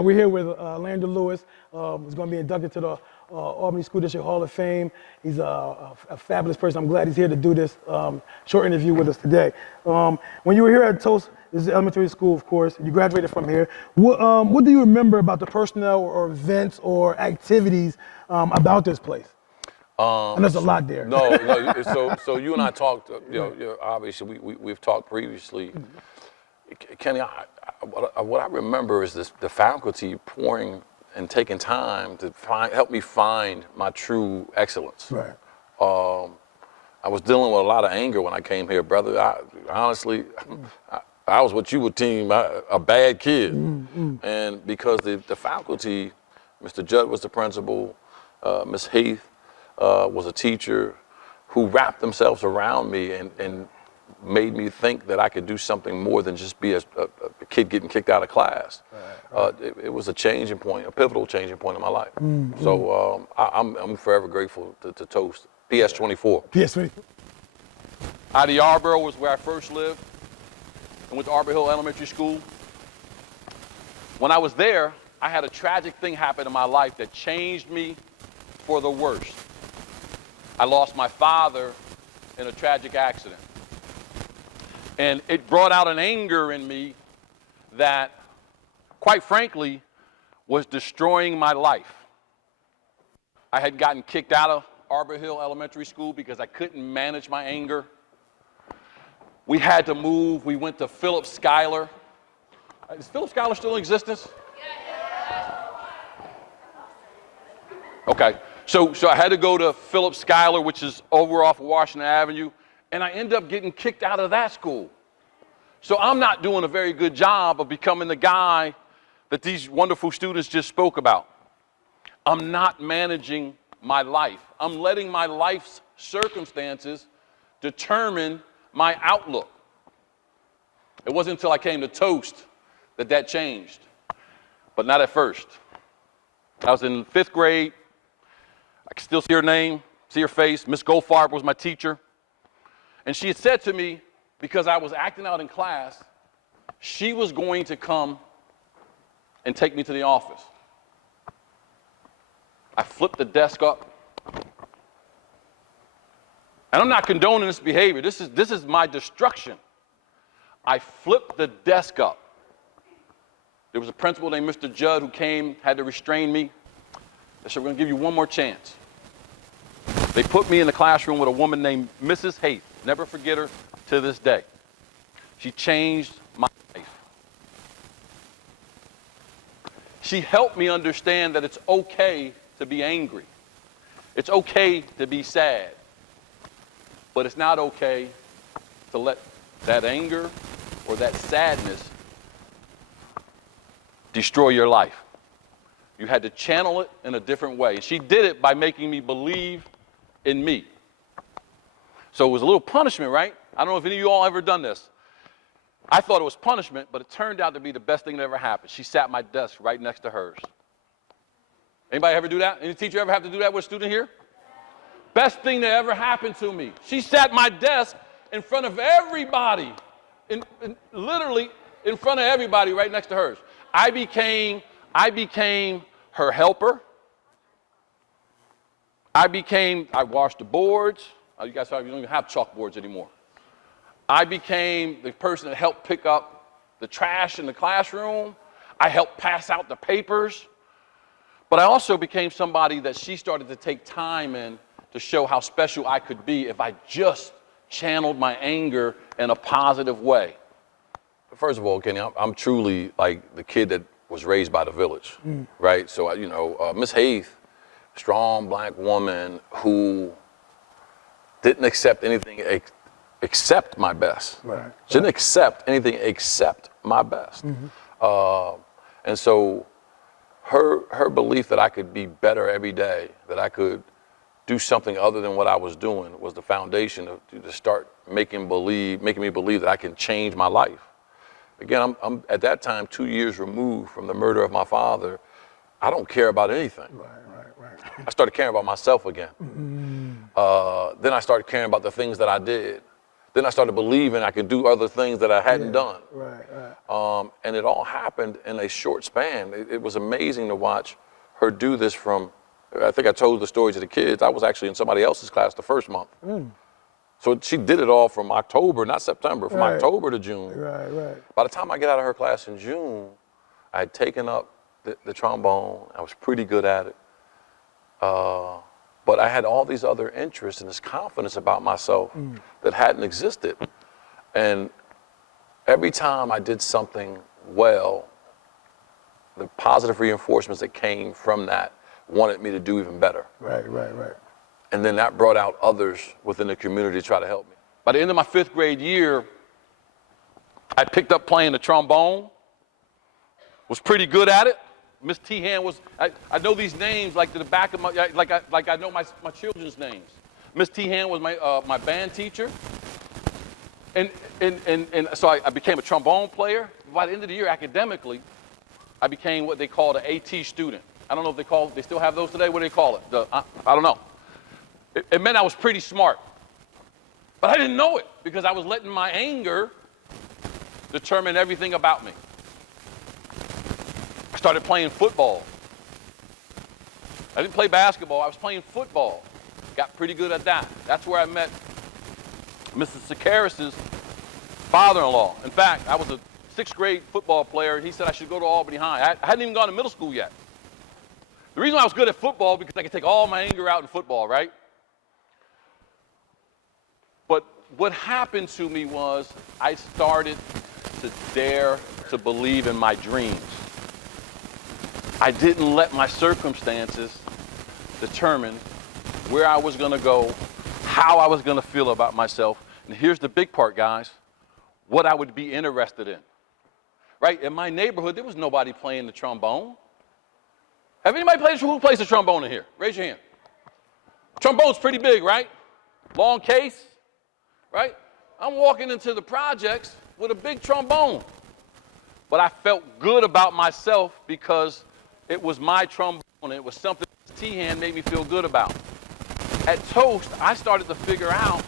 Now we're here with Elander Lewis, who's going to be inducted to the Albany School District Hall of Fame. He's a fabulous person. I'm glad he's here to do this short interview with us today. When you were here at T.O.A.S.T, this is elementary school, of course, you graduated from here. What do you remember about the personnel or events or activities about this place? And there's a lot there. No. So you and I talked. Obviously we've talked previously. Kenny, what I remember is the faculty pouring and taking time to help me find my true excellence. Right. I was dealing with a lot of anger when I came here, brother. Honestly, I was what you would deem a bad kid. And because the faculty, Mr. Judd was the principal, Ms. Heath was a teacher who wrapped themselves around me and made me think that I could do something more than just be a kid getting kicked out of class. Right. It was a changing point, a pivotal changing point in my life. So I'm forever grateful to T.O.A.S.T. PS24. PS24. Out of Yarborough was where I first lived. I went to Arbor Hill Elementary School. When I was there, I had a tragic thing happen in my life that changed me for the worst. I lost my father in a tragic accident. And it brought out an anger in me that, quite frankly, was destroying my life. I had gotten kicked out of Arbor Hill Elementary School because I couldn't manage my anger. We had to move. We went to Philip Schuyler. Is Philip Schuyler still in existence? Okay. So I had to go to Philip Schuyler, which is over off Washington Avenue, and I ended up getting kicked out of that school. So I'm not doing a very good job of becoming the guy that these wonderful students just spoke about. I'm not managing my life. I'm letting my life's circumstances determine my outlook. It wasn't until I came to T.O.A.S.T that changed, but not at first. I was in 5th grade. I can still see her name, see her face. Miss Goldfarb was my teacher. And she had said to me, because I was acting out in class, she was going to come and take me to the office. I flipped the desk up. And I'm not condoning this behavior. This is my destruction. I flipped the desk up. There was a principal named Mr. Judd who came, had to restrain me. They said, we're going to give you one more chance. They put me in the classroom with a woman named Mrs. Heath. Never forget her to this day. She changed my life. She helped me understand that it's okay to be angry. It's okay to be sad. But it's not okay to let that anger or that sadness destroy your life. You had to channel it in a different way. She did it by making me believe in me. So it was a little punishment, right? I don't know if any of you all ever done this. I thought it was punishment, but it turned out to be the best thing that ever happened. She sat at my desk right next to hers. Anybody ever do that? Any teacher ever have to do that with a student here? Best thing that ever happened to me. She sat at my desk in front of everybody, literally in front of everybody right next to hers. I became her helper. I washed the boards. You guys probably don't even have chalkboards anymore. I became the person that helped pick up the trash in the classroom. I helped pass out the papers. But I also became somebody that she started to take time in to show how special I could be if I just channeled my anger in a positive way. First of all, Kenny, I'm truly like the kid that was raised by the village, right? So, Miss Heath, strong black woman who didn't accept anything except my best. Right. She didn't accept anything except my best. And so her belief that I could be better every day, that I could do something other than what I was doing was the foundation to start making me believe that I can change my life. Again, I'm at that time 2 years removed from the murder of my father. I don't care about anything. Right. I started caring about myself again. Then I started caring about the things that I did. Then I started believing I could do other things that I hadn't done. Right. And it all happened in a short span. It was amazing to watch her do this from, I think I told the story to the kids. I was actually in somebody else's class the first month. So she did it all from October, not September, from October to June. Right. By the time I get out of her class in June, I had taken up the trombone. I was pretty good at it. But I had all these other interests and this confidence about myself that hadn't existed. And every time I did something well, the positive reinforcements that came from that wanted me to do even better. Right. And then that brought out others within the community to try to help me. By the end of my 5th grade year, I picked up playing the trombone, was pretty good at it. Miss Tehan was, I know these names like to the back of my, like I know my children's names. Miss Tehan was my band teacher. And so I became a trombone player. By the end of the year, academically, I became what they call the AT student. I don't know if they still have those today. What do they call it? I don't know. It meant I was pretty smart. But I didn't know it because I was letting my anger determine everything about me. I started playing football. I didn't play basketball. I was playing football. Got pretty good at that. That's where I met Mrs. Sakaris's father-in-law. In fact, I was a 6th grade football player, and he said I should go to Albany High. I hadn't even gone to middle school yet. The reason I was good at football because I could take all my anger out in football, right? But what happened to me was I started to dare to believe in my dreams. I didn't let my circumstances determine where I was going to go, how I was going to feel about myself. And here's the big part, guys, what I would be interested in. Right? In my neighborhood, there was nobody playing the trombone. Have anybody who plays the trombone in here? Raise your hand. Trombone's pretty big, right? Long case, right? I'm walking into the projects with a big trombone. But I felt good about myself because it was my trombone. It was something Tehan made me feel good about. At T.O.A.S.T, I started to figure out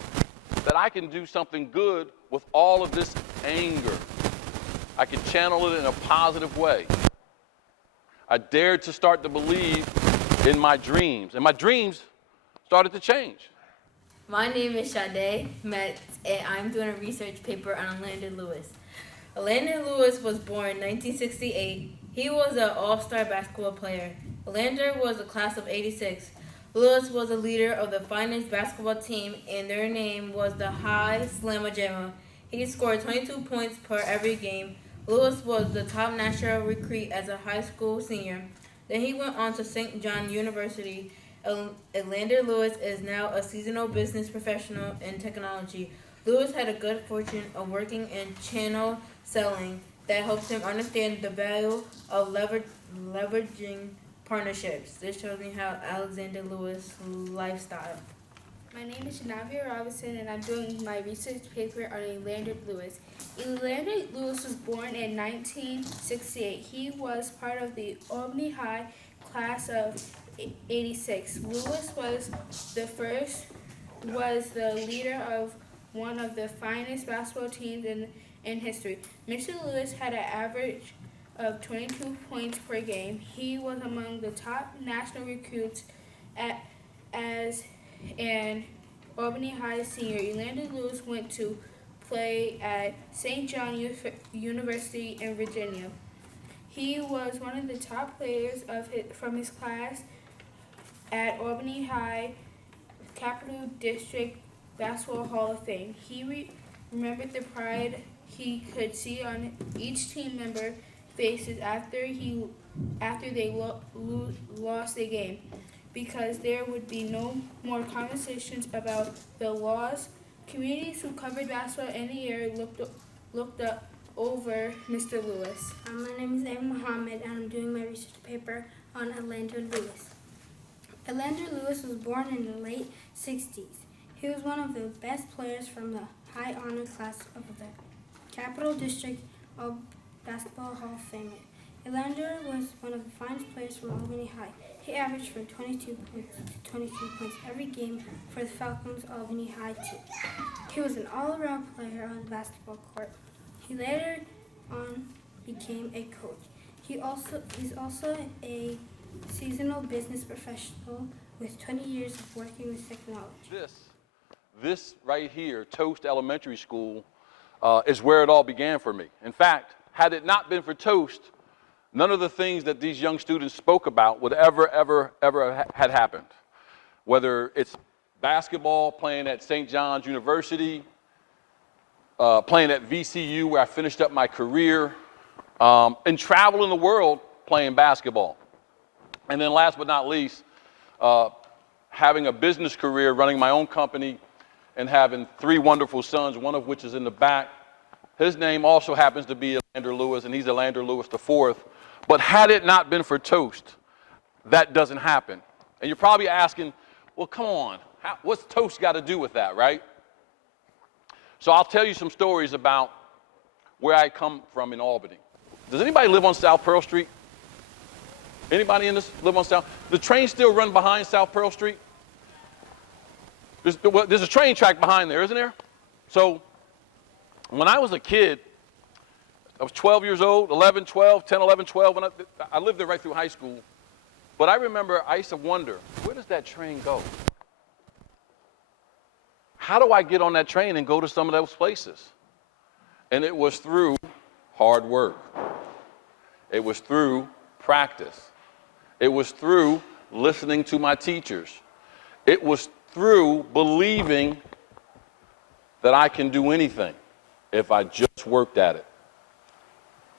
that I can do something good with all of this anger. I can channel it in a positive way. I dared to start to believe in my dreams, and my dreams started to change. My name is Sade Metz, and I'm doing a research paper on Elander Lewis. Elander Lewis was born in 1968. He was an all-star basketball player. Elander was a class of 86. Lewis was a leader of the finest basketball team, and their name was the High Slamma Jamma. He scored 22 points per every game. Lewis was the top national recruit as a high school senior. Then he went on to St. John University. Elander Lewis is now a seasonal business professional in technology. Lewis had a good fortune of working in channel selling that helped him understand the value of leveraging partnerships. This shows me how Elander Lewis lifestyle. My name is Shanavia Robinson, and I'm doing my research paper on Elander Lewis. Elander Lewis was born in 1968. He was part of the Albany High class of 86. Lewis was the leader of one of the finest basketball teams in history. Mr. Lewis had an average of 22 points per game. He was among the top national recruits as an Albany High senior. Elander Lewis went to play at St. John University in Virginia. He was one of the top players from his class at Albany High Capital District Basketball Hall of Fame. He remembered the pride he could see on each team member faces after they lost a game, because there would be no more conversations about the loss. Communities who covered basketball in the area looked up over Mr. Lewis. My name is Aim Mohammed, and I'm doing my research paper on Elander Lewis. Elander Lewis was born in the late 60s. He was one of the best players from the high honor class of the Capital District of Basketball Hall of Fame. Elander was one of the finest players from Albany High. He averaged from 22 points to 23 points every game for the Falcons Albany High team. He was an all-around player on the basketball court. He later on became a coach. He's also a seasonal business professional with 20 years of working with technology. This right here, T.O.A.S.T Elementary School, is where it all began for me. In fact, had it not been for T.O.A.S.T, none of the things that these young students spoke about would ever had happened. Whether it's basketball, playing at St. John's University, playing at VCU where I finished up my career, and traveling the world playing basketball. And then last but not least, having a business career, running my own company, and having 3 wonderful sons, one of which is in the back. His name also happens to be Elander Lewis, and he's Elander Lewis IV. But had it not been for T.O.A.S.T, that doesn't happen. And you're probably asking, well, come on, what's T.O.A.S.T got to do with that, right? So I'll tell you some stories about where I come from in Albany. Does anybody live on South Pearl Street? Anybody in this live on South? The train still run behind South Pearl Street? There's a train track behind there, isn't there? So when I was a kid, I was 12 years old, 11, 12, 10, 11, 12, and I lived there right through high school. But I remember I used to wonder, where does that train go? How do I get on that train and go to some of those places? And it was through hard work. It was through practice. It was through listening to my teachers. It was through believing that I can do anything if I just worked at it.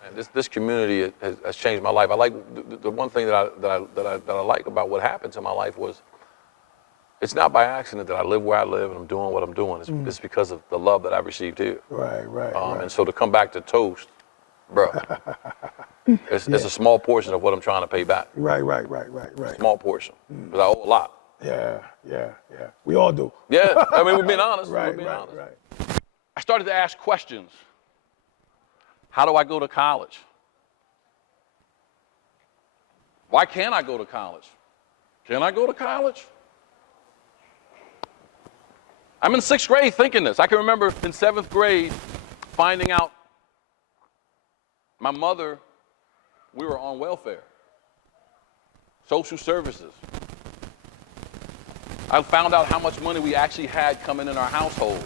And this community has changed my life. I like the one thing that I like about what happened to my life was it's not by accident that I live where I live and I'm doing what I'm doing. It's because of the love that I've received here. Right. And so to come back to T.O.A.S.T, bro, it's a small portion of what I'm trying to pay back. Right. Small portion, because I owe a lot. Yeah. We all do. Yeah, I mean, we're being honest. Right. I started to ask questions. How do I go to college? Why can't I go to college? Can I go to college? I'm in 6th grade thinking this. I can remember in 7th grade finding out my mother, we were on welfare, social services. I found out how much money we actually had coming in our household.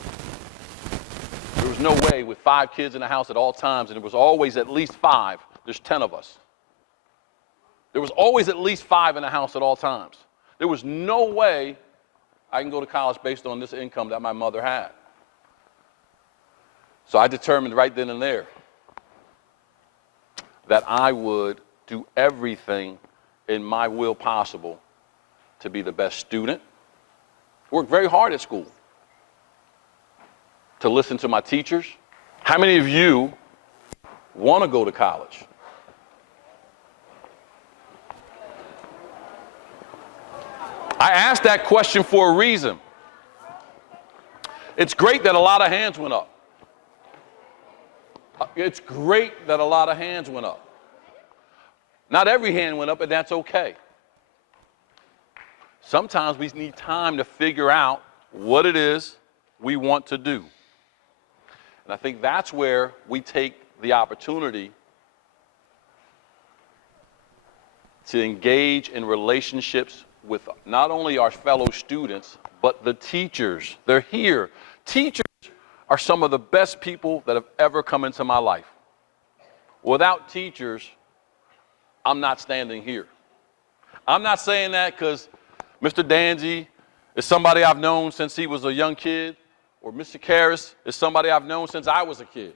There was no way with 5 kids in the house at all times, and it was always at least 5. There's 10 of us. There was always at least 5 in the house at all times. There was no way I can go to college based on this income that my mother had. So I determined right then and there that I would do everything in my will possible to be the best student, work very hard at school, to listen to my teachers. How many of you want to go to college? I asked that question for a reason. It's great that a lot of hands went up. It's great that a lot of hands went up. Not every hand went up, and that's okay. Sometimes we need time to figure out what it is we want to do. And I think that's where we take the opportunity to engage in relationships with not only our fellow students, but the teachers. They're here. Teachers are some of the best people that have ever come into my life. Without teachers, I'm not standing here. I'm not saying that because Mr. Danzy is somebody I've known since he was a young kid, or Mr. Karras is somebody I've known since I was a kid.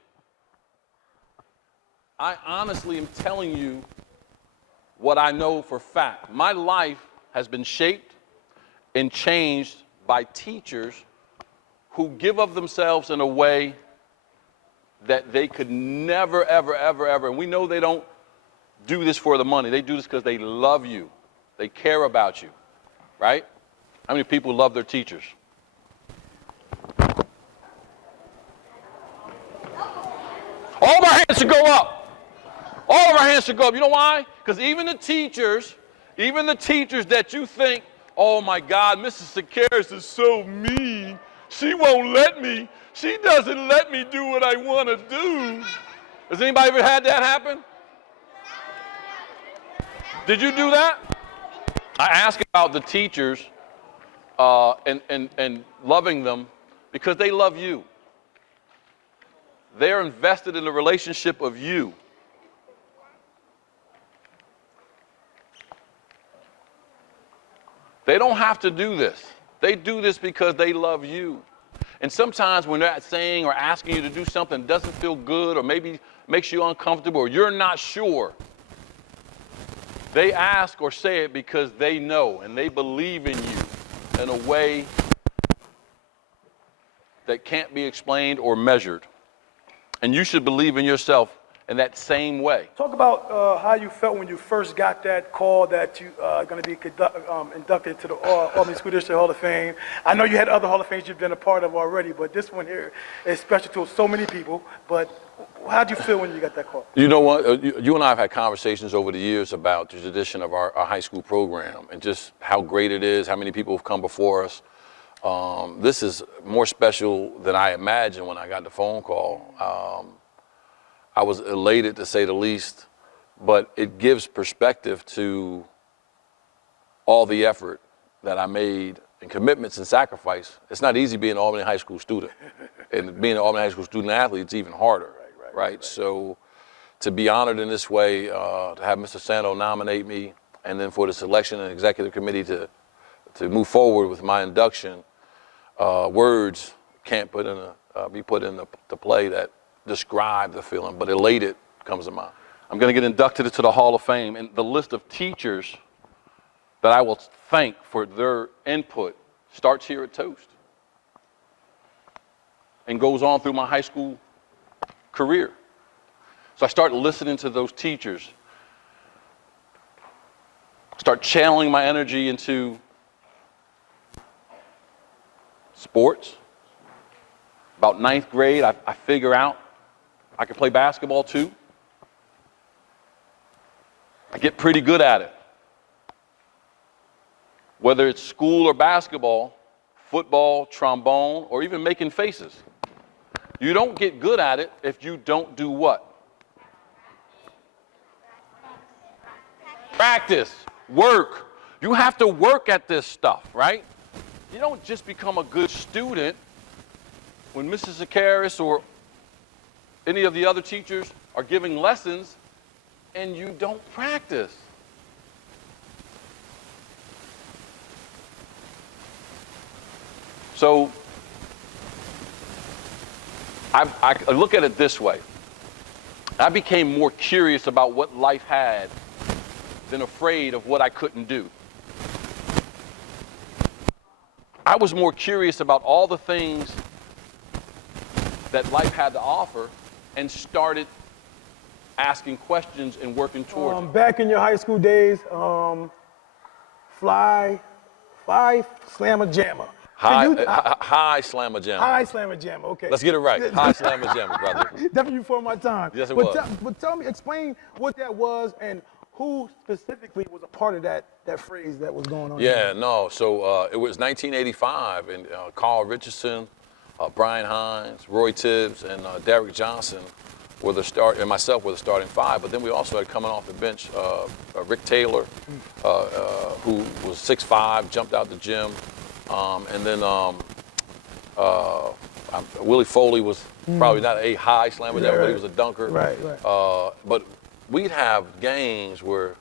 I honestly am telling you what I know for fact. My life has been shaped and changed by teachers who give of themselves in a way that they could never, ever, and we know they don't do this for the money. They do this because they love you. They care about you, right? How many people love their teachers? All of our hands should go up. All of our hands should go up. You know why? Because even the teachers that you think, oh my God, Mrs. Karras is so mean. She won't let me She doesn't let me do what I want to do. Has anybody ever had that happen? Did you do that? I ask about the teachers and loving them because they love you. They're invested in the relationship of you. They don't have to do this. They do this because they love you. And sometimes when they're saying or asking you to do something that doesn't feel good or maybe makes you uncomfortable or you're not sure, they ask or say it because they know and they believe in you in a way that can't be explained or measured. And you should believe in yourself in that same way. Talk about how you felt when you first got that call that you are going to be inducted to the Albany School District Hall of Fame. I know you had other Hall of Fames you've been a part of already, but this one here is special to so many people. But how did you feel when you got that call? You know what? You and I have had conversations over the years about the tradition of our high school program and just how great it is, how many people have come before us. This is more special than I imagined when I got the phone call. I was elated, to say the least, but it gives perspective to all the effort that I made and commitments and sacrifice. It's not easy being an Albany High School student. And being an Albany High School student athlete, it's even harder, right? So to be honored in this way, to have Mr. Sando nominate me, and then for the selection and executive committee to move forward with my induction, words can't be put into play that describe the feeling, but elated comes to mind. I'm going to get inducted into the Hall of Fame, and the list of teachers that I will thank for their input starts here at T.O.A.S.T. and goes on through my high school career. So I start listening to those teachers, start channeling my energy into sports. About 9th grade, I figure out I can play basketball too. I get pretty good at it. Whether it's school or basketball, football, trombone, or even making faces. You don't get good at it if you don't do what? Practice, work. You have to work at this stuff, right? You don't just become a good student when Mrs. Zakaris or any of the other teachers are giving lessons and you don't practice. So I look at it this way. I became more curious about what life had than afraid of what I couldn't do. I was more curious about all the things that life had to offer and started asking questions and working towards it. Back in your high school days, fly slammer jammer. High slammer jammer. High slammer jammer, okay. Let's get it right. High slammer jammer, brother. Definitely before my time. Yes, it was. But tell me, explain what that was and who specifically was a part of that phrase that was going on. Yeah, no. So it was 1985, and Carl Richardson, Brian Hines, Roy Tibbs, and Derek Johnson were the start, and myself were the starting five. But then we also had coming off the bench Rick Taylor, who was 6'5", jumped out the gym, and then Willie Foley was probably not a high slammer, but he was a dunker. Right. But we'd have games where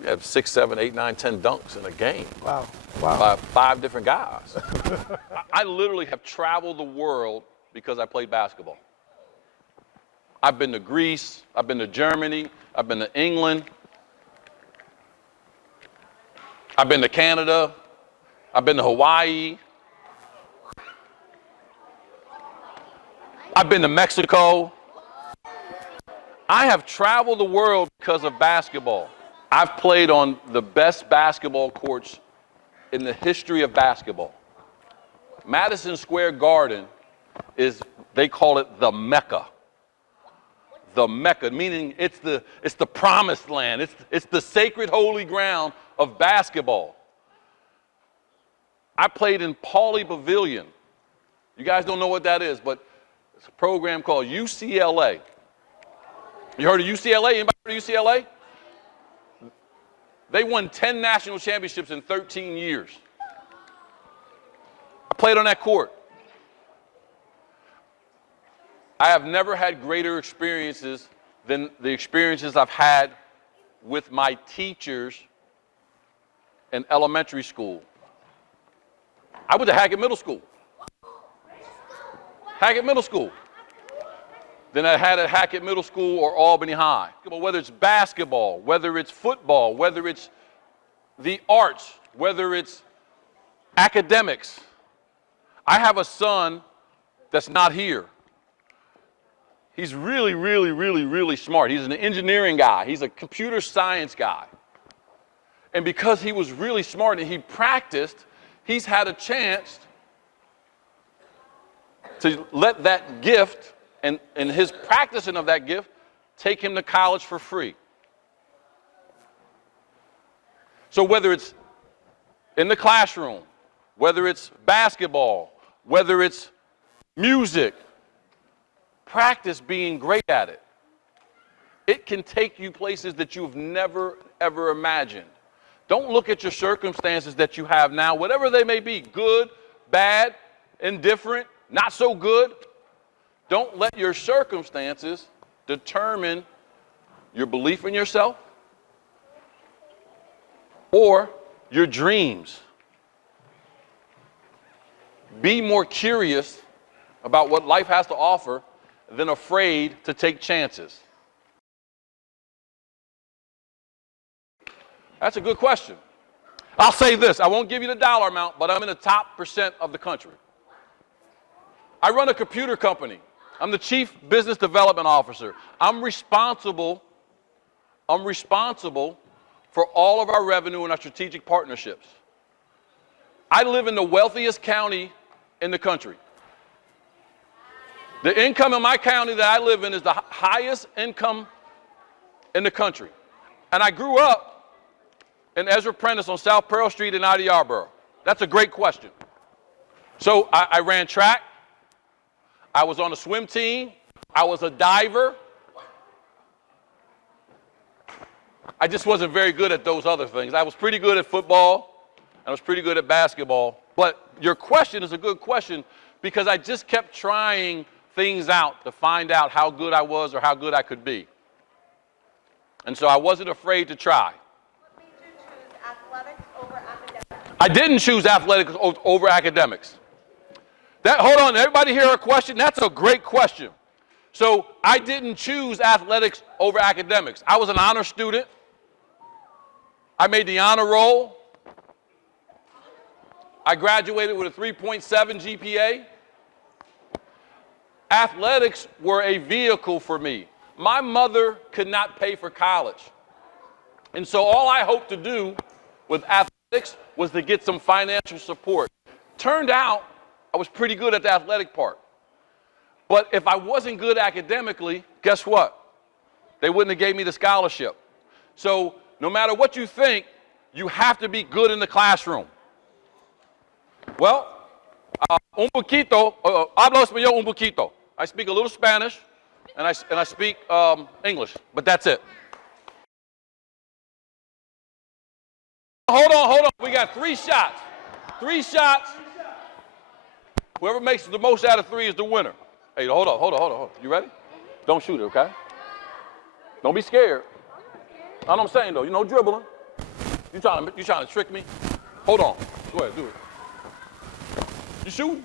we had 6, 7, 8, 9, 10 dunks in a game. Wow. By 5 different guys. I literally have traveled the world because I played basketball. I've been to Greece, I've been to Germany, I've been to England, I've been to Canada, I've been to Hawaii, I've been to Mexico. I have traveled the world because of basketball. I've played on the best basketball courts in the history of basketball. Madison Square Garden they call it the Mecca. The Mecca, meaning it's the promised land. It's the sacred holy ground of basketball. I played in Pauley Pavilion You guys don't know what that is, but it's a program called UCLA. You heard of UCLA? Anybody heard of UCLA? They won 10 national championships in 13 years. I played on that court. I have never had greater experiences than the experiences I've had with my teachers in elementary school. I went to Hackett Middle School. Hackett Middle School. Then I had at Hackett Middle School or Albany High. Whether it's basketball, whether it's football, whether it's the arts, whether it's academics. I have a son that's not here. He's really, really, really, really smart. He's an engineering guy. He's a computer science guy. And because he was really smart and he practiced, he's had a chance to let that gift and his practicing of that gift take him to college for free. So whether it's in the classroom, whether it's basketball, whether it's music, practice being great at it. It can take you places that you've never, ever imagined. Don't look at your circumstances that you have now, whatever they may be, good, bad, indifferent, not so good. Don't let your circumstances determine your belief in yourself or your dreams. Be more curious about what life has to offer than afraid to take chances. That's a good question. I'll say this, I won't give you the dollar amount, but I'm in the top % of the country. I run a computer company. I'm the chief business development officer. I'm responsible for all of our revenue and our strategic partnerships. I live in the wealthiest county in the country. The income in my county that I live in is the highest income in the country. And I grew up in Ezra Prentice on South Pearl Street in Ida Yarborough. That's a great question. So I ran track. I was on a swim team. I was a diver. I just wasn't very good at those other things. I was pretty good at football. I was pretty good at basketball. But your question is a good question because I just kept trying things out to find out how good I was or how good I could be. And so I wasn't afraid to try. What made you choose athletics over academics? I didn't choose athletics over academics. Hold on, everybody hear a question? That's a great question. So I didn't choose athletics over academics. I was an honor student. I made the honor roll. I graduated with a 3.7 GPA. Athletics were a vehicle for me. My mother could not pay for college. And so all I hoped to do with athletics was to get some financial support. Turned out I was pretty good at the athletic part. But if I wasn't good academically, guess what? They wouldn't have gave me the scholarship. So no matter what you think, you have to be good in the classroom. Well, un poquito, hablo español un poquito. I speak a little Spanish, and I speak English, but that's it. Hold on. We got 3 shots. 3 shots. Whoever makes the most out of 3 is the winner. Hey, hold on. You ready? Don't shoot it, okay? Don't be scared. That's what I'm saying, though. You know, dribbling. You trying to trick me? Hold on. Go ahead, do it. You shooting?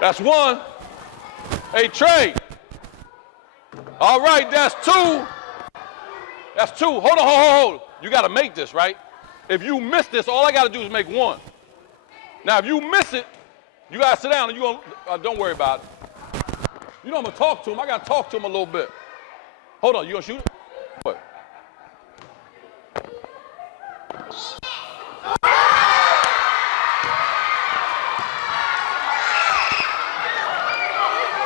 That's 1. Hey, Trey. All right, that's 2. That's 2. Hold on. You got to make this, right? If you miss this, all I got to do is make 1. Now, if you miss it, you got to sit down and you gonna, don't worry about it. You know I'm going to talk to him. I got to talk to him a little bit. Hold on, you going to shoot it? What?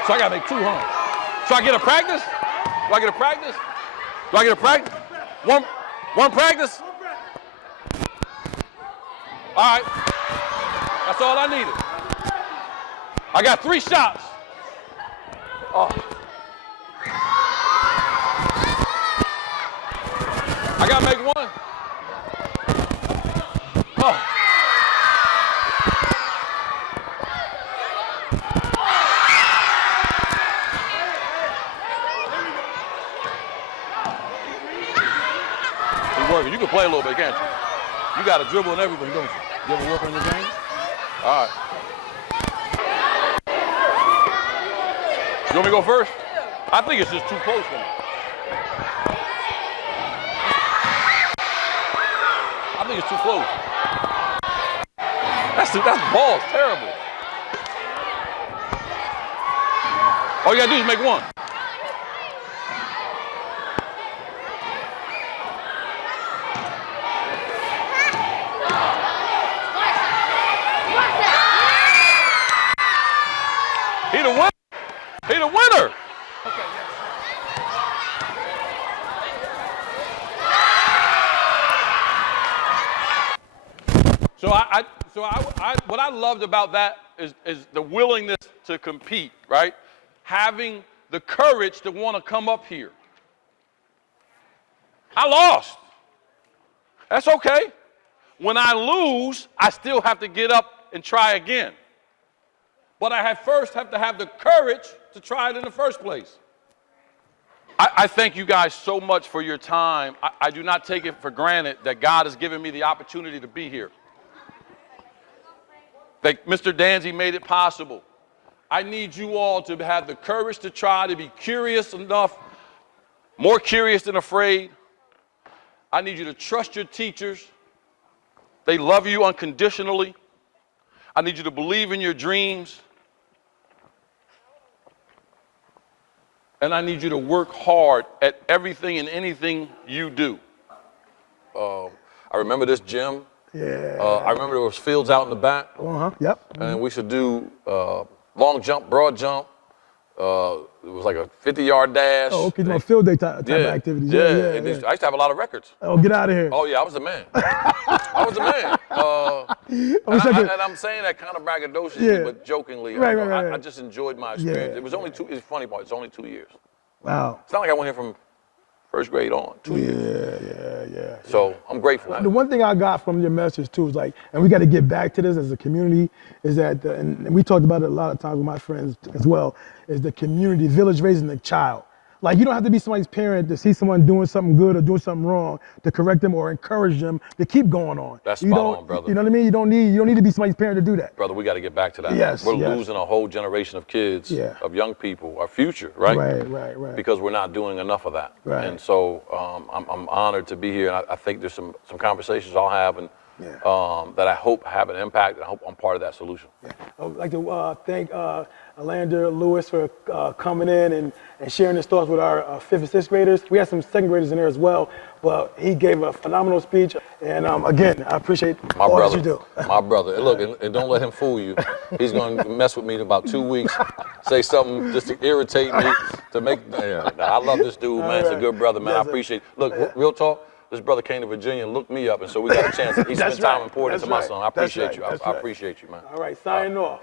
So I got to make 2, huh? So I get a practice? Do I get a practice? One practice? All right. That's all I needed. I got 3 shots. Oh. I got to make one. Oh. He's working. You can play a little bit, can't you? You got to dribble and everything, don't you? You ever work on your game? All right. You want me to go first? I think it's just too close for me. I think it's too close. That's ball. It's terrible. All you got to do is make one. He the winner. He the winner. So what I loved about that is the willingness to compete, right? Having the courage to want to come up here. I lost. That's okay. When I lose, I still have to get up and try again. But I first have to have the courage to try it in the first place. I thank you guys so much for your time. I do not take it for granted that God has given me the opportunity to be here. That Mr. Danzy made it possible. I need you all to have the courage to try, to be curious enough, more curious than afraid. I need you to trust your teachers. They love you unconditionally. I need you to believe in your dreams. And I need you to work hard at everything and anything you do. I remember this gym. Yeah. I remember there was fields out in the back. Yep. And we should do long jump, broad jump. It was like a 50-yard dash. Oh, okay. No, field day type of activities. Yeah. I used to have a lot of records. Oh, get out of here. Oh, yeah, I was the man. I was the man. And I'm saying that kind of braggadociously, but jokingly. Right. I just enjoyed my experience. Yeah. It was only it's funny part, it's only 2 years. Wow. It's not like I went here from first grade on, 2 years. Yeah. So I'm grateful. The one thing I got from your message too is like, and we got to get back to this as a community, is that, and we talked about it a lot of times with my friends as well, is the community, village raising the child. Like, you don't have to be somebody's parent to see someone doing something good or doing something wrong to correct them or encourage them to keep going on. That's spot on, brother. You know what I mean? You don't need to be somebody's parent to do that. Brother, we got to get back to that. Yes, We're yes. losing a whole generation of kids, Yeah. of young people, our future, right? Right. Because we're not doing enough of that. Right. And so I'm honored to be here, and I think there's some conversations I'll have and that I hope have an impact, and I hope I'm part of that solution. Yeah. I would like to thank Elander Lewis for coming in and sharing his thoughts with our 5th and 6th graders. We had some 2nd graders in there as well, but he gave a phenomenal speech. And again, I appreciate all that you do. My brother. And look, and don't let him fool you. He's going to mess with me in about 2 weeks, say something just to irritate me, to make. I love this dude, man. He's a good brother, man. Yes, I appreciate it. Look, real talk. This brother came to Virginia and looked me up, and so we got a chance. He spent time and poured into my son. I appreciate you. I appreciate you, man. All right, signing off.